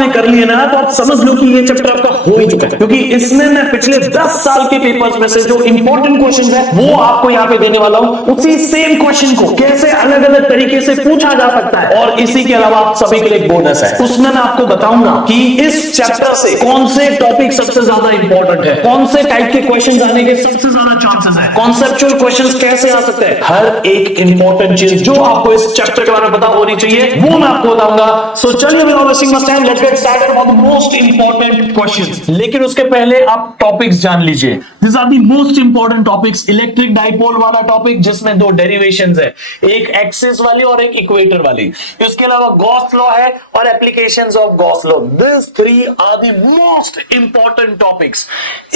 आपने कर लिए ना तो आप समझ लो कि ये चैप्टर आपका हो ही चुका है, क्योंकि इसमें मैं पिछले 10 साल के पेपर्स में से जो इंपॉर्टेंट क्वेश्चंस है वो आपको यहाँ पे देने वाला हूं। उसी सेम क्वेश्चन को कैसे अलग अलग तरीके से पूछा जा सकता है, और इसी के अलावा आप सभी के लिए बोनस है, उसमें मैं आपको बताऊंगा कि इस चैप्टर से कौन से टॉपिक सबसे ज्यादा इंपॉर्टेंट है, कौन से टाइप के क्वेश्चन आने के सबसे ज्यादा चांसेस है, कॉन्सेप्चुअल क्वेश्चन कैसे आ सकते हैं, हर एक इंपॉर्टेंट चीज जो आपको इस चैप्टर के बारे में पता होनी चाहिए वो मैं आपको बताऊंगा। सो चलिए without wasting much time let's get started for the most important questions. लेकिन उसके पहले आप टॉपिक्स जान लीजिए। This are the most important topics. Electric dipole वाला टॉपिक जिसमें दो डेरिवेशंस है, एक एक्सिस वाली और एक इक्वेटर वाली। इसके अलावा गॉस लॉ है और applications of Gauss law. This three are the most important topics.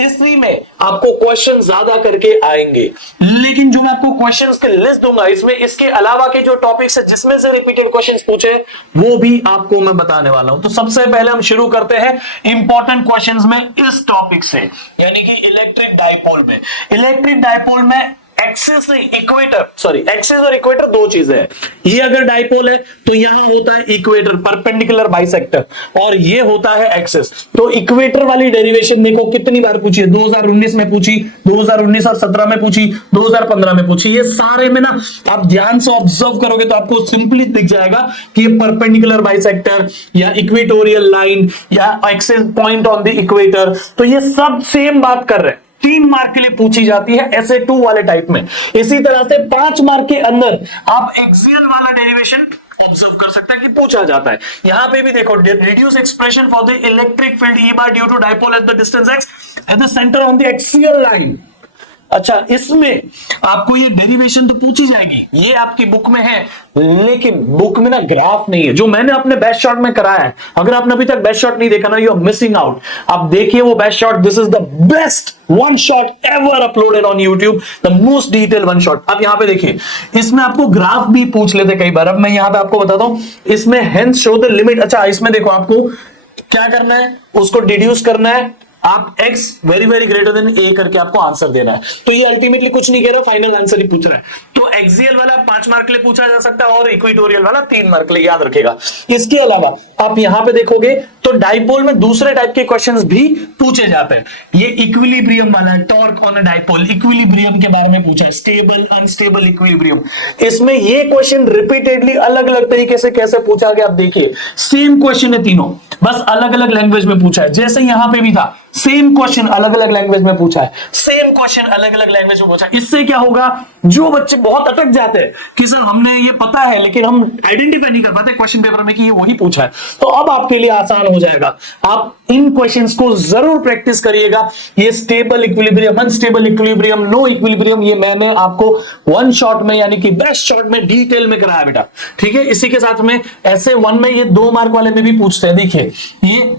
इसी में आपको क्वेश्चन ज्यादा करके आएंगे, लेकिन जो मैं आपको क्वेश्चंस की लिस्ट दूंगा इसमें इसके अलावा के जो टॉपिक्स है जिसमें से रिपीटेड क्वेश्चंस पूछे वो भी आपको मैं बताने वाला हूं। तो सबसे पहले हम शुरू करते हैं इंपॉर्टेंट क्वेश्चंस में इस टॉपिक से, यानी कि इलेक्ट्रिक डाइपोल में। इलेक्ट्रिक डाइपोल में एक्सिस नहीं इक्वेटर, सॉरी एक्सिस और इक्वेटर दो चीजें हैं। ये अगर डाइपोल है तो यहां होता है इक्वेटर परपेंडिकुलर बाइसेक्टर, और ये होता है एक्सिस। तो इक्वेटर वाली डेरिवेशन देखो कितनी बार पूछी है, 2019 में पूछी, 2019 और 17 में पूछी, 2015 में पूछी। ये सारे में ना आप ध्यान से ऑब्जर्व करोगे तो आपको सिंपली दिख जाएगा कि ये परपेंडिकुलर बाइसेक्टर या इक्वेटोरियल लाइन या axis point on the equator, तो ये सब सेम बात कर रहे हैं। 3 मार्क के लिए पूछी जाती है ऐसे 2 वाले टाइप में। इसी तरह से 5 मार्क के अंदर आप एक्सियल वाला डेरिवेशन ऑब्जर्व कर सकते हैं कि पूछा जाता है। यहां पे भी देखो, reduce expression for the electric field E bar due to dipole at the distance x at the centre on the axial line. अच्छा, इसमें आपको ये डेरिवेशन तो पूछी जाएगी, ये आपकी बुक में है, लेकिन बुक में ना ग्राफ नहीं है जो मैंने अपने बेस्ट शॉट में कराया है। अगर आपने अभी तक बेस्ट शॉट नहीं देखा ना, यू आर मिसिंग आउट। आप देखिए वो best shot, this is the best one shot ever uploaded on YouTube, the most detail one shot. आप यहां पे देखिए, इसमें आपको ग्राफ भी पूछ लेते कई बार। अब मैं यहां पे आपको बताता हूं, इसमें हेंस शो द लिमिट। अच्छा, इसमें देखो आपको क्या करना है, उसको डिड्यूस करना है। आप x very very greater than a करके आपको आंसर देना है। तो ये अल्टीमेटली कुछ नहीं कह रहा, फाइनल आंसर ही पूछ रहा है। तो एक्सियल वाला 5 मार्क के लिए पूछा जा सकता है और इक्वेटोरियल वाला 3 मार्क के लिए, याद रखेगा। इसके अलावा आप यहां पे देखोगे तो डाइपोल में दूसरे टाइप के क्वेश्चंस भी पूछे जाते हैं। ये इक्विलिब्रियम वाला है, torque on a dipole, equilibrium के बारे में पूछा है, स्टेबल अनस्टेबल इक्विलिब्रियम। इसमें ये क्वेश्चन रिपीटेडली अलग अलग तरीके से कैसे पूछा गया, आप देखिए। सेम क्वेश्चन है तीनों, बस अलग अलग लैंग्वेज में पूछा है। जैसे यहां पे भी था, सेम क्वेश्चन अलग अलग लैंग्वेज में पूछा है, सेम क्वेश्चन अलग अलग लैंग्वेज में पूछा है। इससे क्या होगा, जो बच्चे बहुत अटक जाते हैं कि सर हमने ये पता है लेकिन हम आइडेंटिफाई नहीं कर पाते क्वेश्चन पेपर में कि ये वही पूछा है, तो अब आपके लिए आसान हो जाएगा। आप इन क्वेश्चंस को जरूर प्रैक्टिस करिएगा। ये stable equilibrium, unstable equilibrium, no equilibrium, ये मैंने आपको वन शॉट में यानी कि बेस्ट शॉट में डिटेल में कराया बेटा, ठीक है। इसी के साथ में ऐसे 1 में ये 2 मार्क वाले में भी पूछते हैं। देखिए ये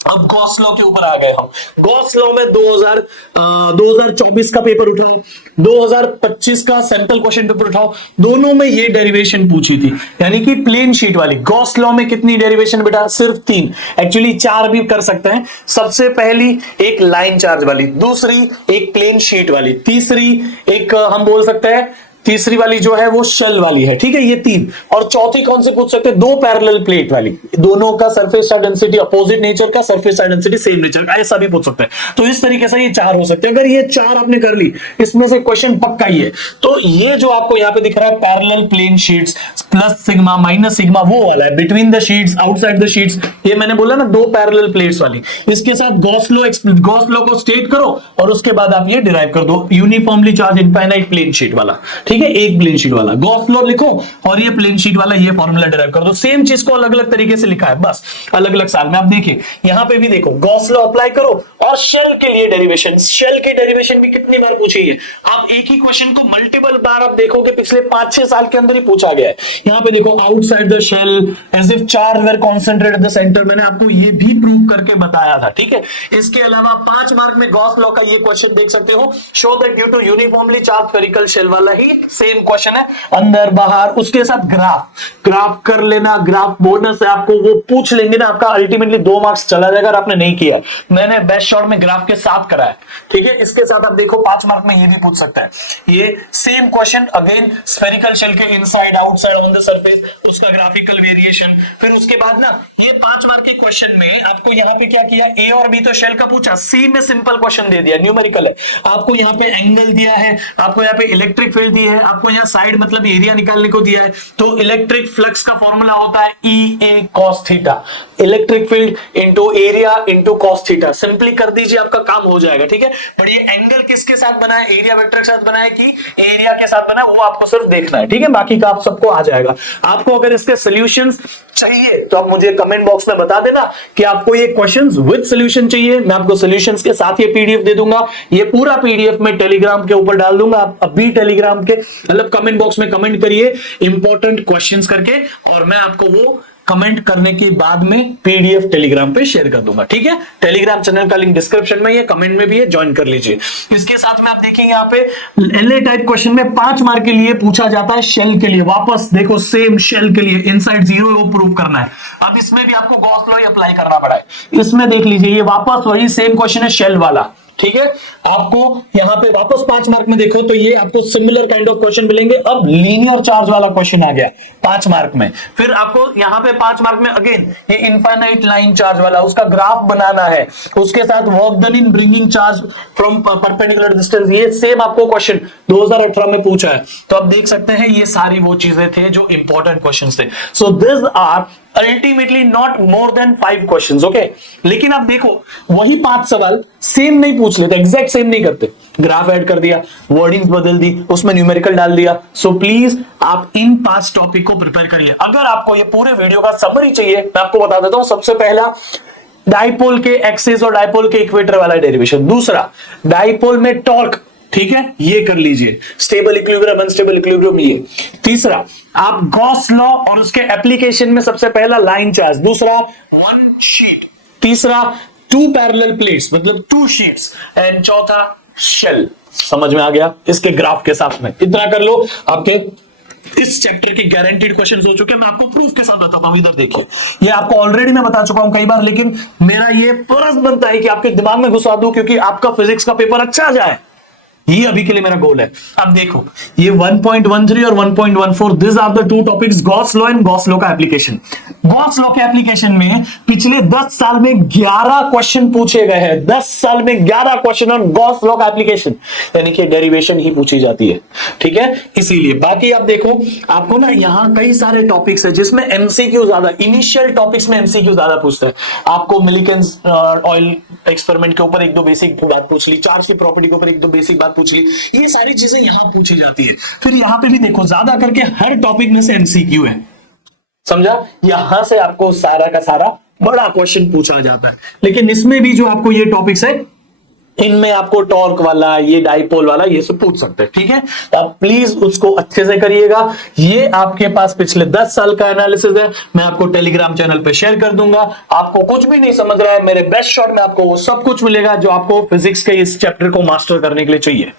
अब गॉस लॉ के ऊपर आ गए हम। गॉस लॉ में 2024 का पेपर उठाओ, 2025 का सैंपल क्वेश्चन पेपर उठाओ, दोनों में ये डेरिवेशन पूछी थी, यानी कि प्लेन शीट वाली। गॉस लॉ में कितनी डेरिवेशन बेटा, सिर्फ 3, एक्चुअली 4 भी कर सकते हैं। सबसे पहली एक लाइन चार्ज वाली, दूसरी एक प्लेन शीट वाली, तीसरी एक हम बोल सकते हैं तीसरी वाली जो है वो शेल वाली है, ठीक है। ये 3, और चौथी कौन से पूछ सकते हैं, 2 पैरेलल प्लेट वाली, दोनों का surface charge density opposite nature का, surface charge density same nature का, ऐसा भी पूछ सकते हैं। तो इस तरीके से ये 4 हो सकते हैं। अगर ये 4 आपने कर ली, इसमें से क्वेश्चन पक्का ही है। तो ये जो आपको यहाँ पे दिख रहा है parallel plane sheets, plus sigma minus sigma, वो वाला है between the sheets, outside the sheets. ये मैंने बोला ना 2 पैरेलल प्लेट्स वाली। इसके साथ गॉस लॉ को स्टेट करो और उसके बाद आप ये डिराइव कर दो, uniformly charge infinite plane sheet वाला, ठीक है। एक प्लेन शीट वाला गॉस लॉ लिखो और ये प्लेन शीट वाला ये फॉर्मूला डिराइव कर दो। सेम चीज को अलग अलग तरीके से लिखा है, बस अलग अलग साल में। आप देखिए यहां पे भी देखो, गॉस लॉ अप्लाई करो और शेल के लिए डेरिवेशन, शेल की डेरिवेशन भी कितनी बार पूछी है। आप एक ही क्वेश्चन को मल्टीपल बार आप देखोगे, पिछले 5-6 साल के अंदर ही पूछा गया है। यहां पे देखो, outside the shell as if charge were concentrated at the centre, मैंने आपको ये भी प्रूव करके बताया था, ठीक है। इसके अलावा 5 मार्क में गॉस लॉ का ये क्वेश्चन देख सकते हो, show that due to uniformly charge spherical shell वाला ही सेम क्वेश्चन है, अंदर बाहर। उसके साथ ग्राफ कर लेना, ग्राफ बोनस है आपको, वो पूछ लेंगे ना, आपका अल्टीमेटली 2 मार्क्स चला जाएगा। अगर आपने नहीं किया, मैंने बेस्ट शॉट में ग्राफ के साथ कराया, ठीक है। इसके साथ आप देखो 5 मार्क में ये भी पूछ सकता है, ये same question again, spherical shell के inside outside on the surface, उसका ग्राफिकल वेरिएशन। फिर उसके बाद ना ये 5 मार्क के क्वेश्चन में आपको यहाँ पे क्या किया, ए और बी तो शेल का पूछा, सी में सिंपल क्वेश्चन दे दिया, न्यूमेरिकल है, आपको यहाँ पे एंगल दिया है, आपको यहाँ पे इलेक्ट्रिक फील्ड दी है, आपको यहाँ साइड मतलब एरिया निकालने को दिया है। तो इलेक्ट्रिक फ्लक्स का फॉर्मूला होता है E A cos theta, electric field into area into cos theta, simply कर दीजिए आपका काम हो जाएगा। ठीक है, पर ये एंगल किसके साथ बना है, एरिया वेक्टर के साथ बना है कि एरिया के साथ बना है, वो आपको सिर्फ देखना है। ठीक है, बाकी का आप सबको आ जाएगा। आपको अगर इसके सॉल्यूशंस चाहिए तो आप मुझे कमेंट बॉक्स में बता देना कि आपको ये क्वेश्चंस विद सॉल्यूशन चाहिए, मैं आपको सॉल्यूशंस के साथ ये पीडीएफ दे दूंगा। ये पूरा पीडीएफ मैं टेलीग्राम के ऊपर डाल दूंगा, आप अभी टेलीग्राम के मतलब कमेंट बॉक्स में कमेंट करिए इंपॉर्टेंट क्वेश्चंस करके, और मैं आपको वो कमेंट करने के बाद में पीडीएफ टेलीग्राम पे शेयर कर दूंगा। ठीक है, टेलीग्राम चैनल का लिंक डिस्क्रिप्शन में, ये कमेंट में भी है, ज्वाइन कर लीजिए। इसके साथ में आप देखेंगे यहाँ पे एलए टाइप क्वेश्चन में 5 मार्क के लिए पूछा जाता है शेल के लिए, वापस देखो सेम शेल के लिए इनसाइड जीरो वो प्रूव करना है। अब इसमें भी आपको गॉस लॉ अप्लाई करना पड़ा है। इसमें देख लीजिए ये वापस वही सेम क्वेश्चन है शेल वाला। ठीक है, आपको यहां पे वापस 5 मार्क में देखो तो ये आपको सिमिलर काइंड ऑफ क्वेश्चन मिलेंगे। अब लीनियर चार्ज वाला क्वेश्चन आ गया 5 मार्क में, फिर आपको यहां पे 5 मार्क में अगेन ये इनफाइनाइट लाइन चार्ज वाला, उसका ग्राफ बनाना है, उसके साथ work done in bringing charge from perpendicular distance, ये सेम आपको क्वेश्चन 2018 में पूछा है। तो आप देख सकते हैं ये सारी वो चीजें थे जो इंपॉर्टेंट क्वेश्चंस थे। So this are ultimately not more than 5 questions, okay. लेकिन आप देखो वही 5 सवाल सेम नहीं पूछ लेते, एग्जैक्ट सेम नहीं करते, ग्राफ ऐड कर दिया, वर्डिंग्स बदल दी, उसमें न्यूमेरिकल डाल दिया। सो प्लीज आप इन 5 टॉपिक को प्रिपेयर करिए। अगर आपको ये पूरे वीडियो का समरी चाहिए, मैं आपको बता देता हूं। सबसे पहला डाइपोल के एक्सिस और डाइपोल के इक्वेटर वाला डेरिवेशन, दूसरा डाइपोल में टॉर्क, ठीक है ये कर लीजिए, स्टेबल इक्विलिब्रियम अनस्टेबल इक्विलिब्रियम ये, तीसरा आप गॉस लॉ और उसके एप्लीकेशन में सबसे पहला लाइन चार्ज, दूसरा 1 शीट, तीसरा 2 पैरेलल प्लेट्स मतलब 2 शीट्स, एंड चौथा शेल। समझ में आ गया इसके ग्राफ के साथ में, इतना कर लो आपके इस चैप्टर के गारंटीड क्वेश्चंस हो चुके हैं। मैं आपको प्रूफ के साथ बताता हूं, इधर देखिए, ये आपको ऑलरेडी मैं बता चुका हूं कई बार, लेकिन मेरा ये फर्ज बनता है कि आपके दिमाग में घुसा दूं, क्योंकि आपका फिजिक्स का पेपर अच्छा जाए, ये अभी के लिए मेरा गोल है। अब देखो ये 1.13 और 1.14 this are the 2 topics, Gauss law and Gauss law का एप्लीकेशन। गॉस लॉ के एप्लीकेशन में पिछले 10 साल में 11 क्वेश्चन पूछे गए हैं, 10 साल में 11 क्वेश्चन ऑन गॉस लॉ का एप्लीकेशन, यानी कि डेरिवेशन ही पूछी जाती है। ठीक है, इसीलिए बाकी आप देखो आपको ना यहाँ कई सारे टॉपिक्स है जिसमें एमसीक्यू ज्यादा, इनिशियल टॉपिक्स में एमसीक्यू ज्यादा पूछता है। आपको मिलिकन्स ऑयल एक्सपेरिमेंट के ऊपर 1-2 बेसिक बात पूछ ली, चार्ज की प्रॉपर्टी के ऊपर 1-2 बेसिक बात पूछ ली, ये सारी चीजें यहां पूछी जाती है। फिर यहां पे भी देखो ज्यादा करके हर टॉपिक में से एमसीक्यू है, समझा, यहां से आपको सारा का सारा बड़ा क्वेश्चन पूछा जाता है। लेकिन इसमें भी जो आपको ये टॉपिक्स है, इनमें आपको टॉर्क वाला, ये डाइपोल वाला, ये सब पूछ सकते हैं। ठीक है, तो आप प्लीज उसको अच्छे से करिएगा। ये आपके पास पिछले 10 साल का एनालिसिस है, मैं आपको टेलीग्राम चैनल पे शेयर कर दूंगा। आपको कुछ भी नहीं समझ रहा है, मेरे बेस्ट शॉट में आपको वो सब कुछ मिलेगा जो आपको फिजिक्स के इस चैप्टर को मास्टर करने के लिए चाहिए।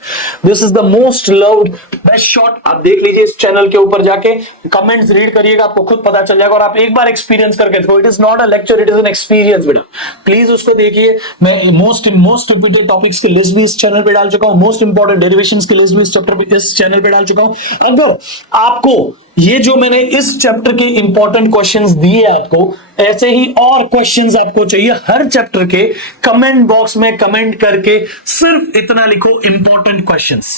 This is the most loved best shot. आप देख लीजिए इस चैनल के ऊपर जाके, कमेंट्स रीड करिएगा, आपको खुद पता चल जाएगा, और आप एक बार एक्सपीरियंस करके देखो। It is not a lecture, it is an experience बेटा, प्लीज उसको देखिए। मैं मोस्ट रिपीटेड टॉपिक्स की लिस्ट भी इस चैनल पे डाल चुका हूं, मोस्ट इंपॉर्टेंट डेरिवेशंस की लिस्ट भी इस चैप्टर पे, इस चैनल पे डाल चुका हूं। अगर आपको ये जो मैंने इस चैप्टर के इंपॉर्टेंट क्वेश्चंस दिए आपको, ऐसे ही और क्वेश्चंस आपको चाहिए हर चैप्टर के, कमेंट बॉक्स में कमेंट करके सिर्फ इतना लिखो, इंपॉर्टेंट क्वेश्चंस।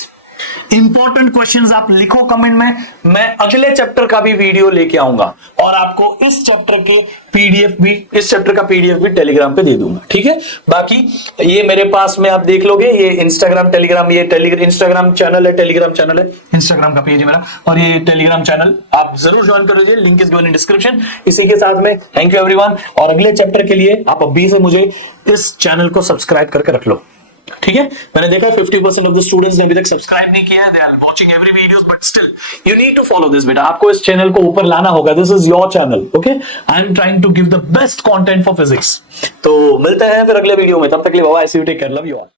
इंपॉर्टेंट क्वेश्चंस आप लिखो कमेंट में, मैं अगले चैप्टर का भी वीडियो लेके आऊंगा और आपको इस चैप्टर के पीडीएफ भी, इस चैप्टर का पीडीएफ भी टेलीग्राम पे दे दूंगा। ठीक है, बाकी ये मेरे पास में आप देख लोगे, ये इंस्टाग्राम टेलीग्राम, ये इंस्टाग्राम चैनल है, टेलीग्राम चैनल है, इंस्टाग्राम का पेज है मेरा, और ये टेलीग्राम चैनल आप जरूर ज्वाइन कर लीजिए, link is given in description. इसी के साथ में थैंक यू एवरीवन, और अगले चैप्टर के लिए आप अभी से मुझे इस चैनल को सब्सक्राइब करके रख लो। ठीक है, मैंने देखा 50% ऑफ द स्टूडेंट्स ने अभी तक सब्सक्राइब नहीं किया है, they are watching every videos, but still you need to follow this बेटा, आपको इस चैनल को ऊपर लाना होगा। This is your channel, okay, I am trying to give the best content for physics. तो मिलते हैं फिर अगले वीडियो में, तब तक के लिए bye bye, see you, take care, love you all.